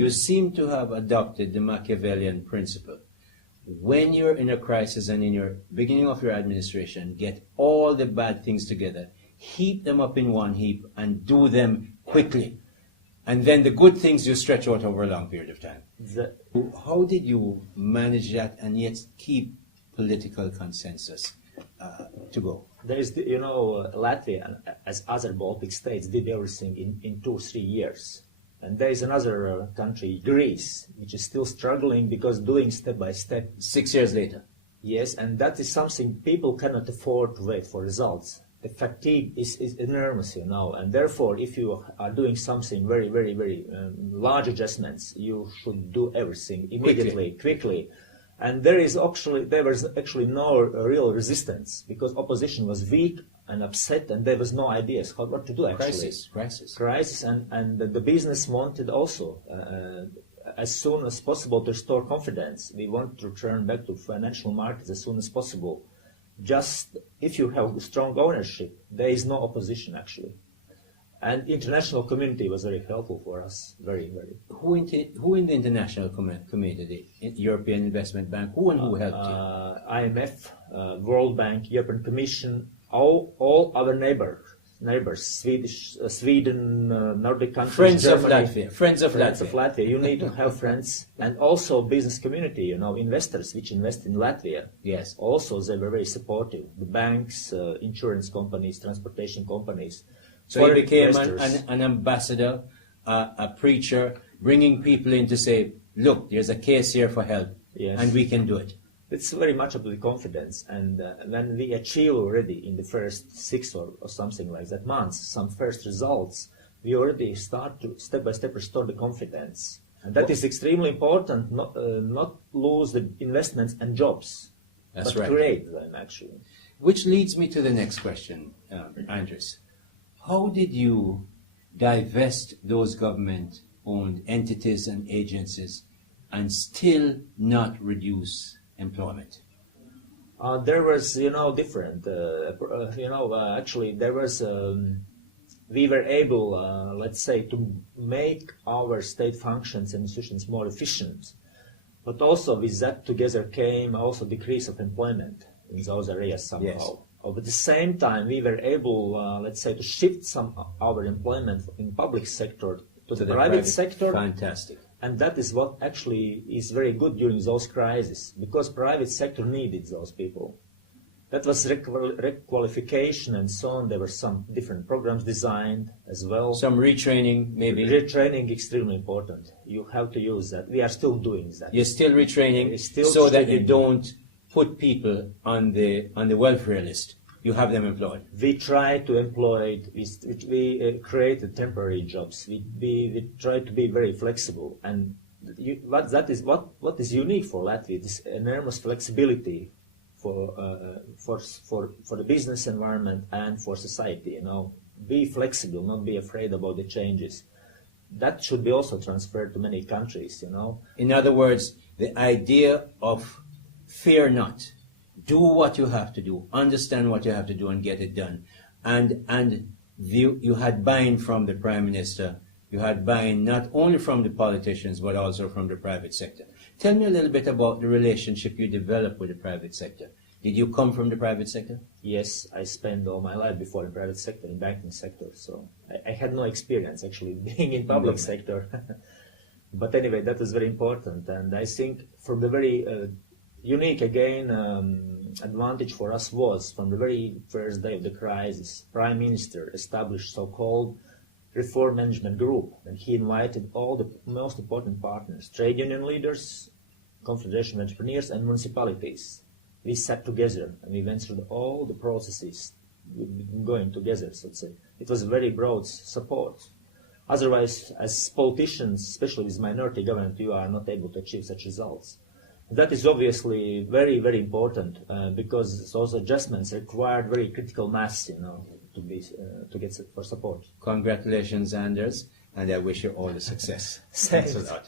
You seem to have adopted the Machiavellian principle. When you're in a crisis and in your beginning of your administration, get all the bad things together, heap them up in one heap, and do them quickly. And then the good things you stretch out over a long period of time. How did you manage that and yet keep political consensus to go? There is, Latvia, as other Baltic states, did everything in 2-3 years. And there is another country, Greece, which is still struggling because doing step by step. 6 years later. Yes, and that is something people cannot afford to wait for results. The fatigue is enormous, and therefore, if you are doing something very, very, very large adjustments, you should do everything immediately, quickly. And there was actually no real resistance because opposition was weak and upset, and there was no ideas what to do actually. Crisis, and the business wanted also as soon as possible to restore confidence. We want to return back to financial markets as soon as possible. Just if you have strong ownership, there is no opposition actually. And international community was very helpful for us, very, very. Who in the international community, the European Investment Bank, who helped you? IMF, World Bank, European Commission, all our neighbors, Sweden, Nordic countries, Friends Germany, of Friends of Latvia. You need to have friends, and also business community. Investors which invest in Latvia. Yes. Also, they were very supportive. The banks, insurance companies, transportation companies. So you became an ambassador, a preacher, bringing people in to say, look, there's a case here for help, and we can do it. It's very much about the confidence, and when we achieve already in the first 6 or something like that months, some first results, we already start to step by step restore the confidence. And that is extremely important, not lose the investments and jobs, but create them actually. Which leads me to the next question, Andris. How did you divest those government-owned entities and agencies and still not reduce employment? There was, different. Actually, there was. We were able, let's say, to make our state functions and institutions more efficient, but also with that together came also decrease of employment in those areas somehow. Yes. At the same time, we were able, let's say, to shift some of our employment in public sector to the private sector. Fantastic. And that is what actually is very good during those crises, because private sector needed those people. That was requalification and so on. There were some different programs designed as well. Some retraining, maybe. Retraining extremely important. You have to use that. We are still doing that. You're still retraining so that you don't put people on the welfare list. You have them employed. We try to employ. We created temporary jobs. We try to be very flexible, and what is unique for Latvia. This enormous flexibility for the business environment and for society. Be flexible, not be afraid about the changes. That should be also transferred to many countries. In other words, the idea of fear not. Do what you have to do, understand what you have to do, and get it done. And you had buy-in from the Prime Minister. You had buy-in not only from the politicians, but also from the private sector. Tell me a little bit about the relationship you developed with the private sector. Did you come from the private sector? Yes, I spent all my life before in private sector, in banking sector. So I had no experience actually being in public sector. But anyway, that was very important. And I think from the very unique, again, advantage for us was from the very first day of the crisis, Prime Minister established so-called reform management group, and he invited all the most important partners, trade union leaders, confederation of entrepreneurs, and municipalities. We sat together and we went through all the processes going together, so to say. It was a very broad support. Otherwise, as politicians, especially with minority government, you are not able to achieve such results. That is obviously very, very important because those adjustments required very critical mass, to get for support. Congratulations, Anders, and I wish you all the success. Thanks a lot.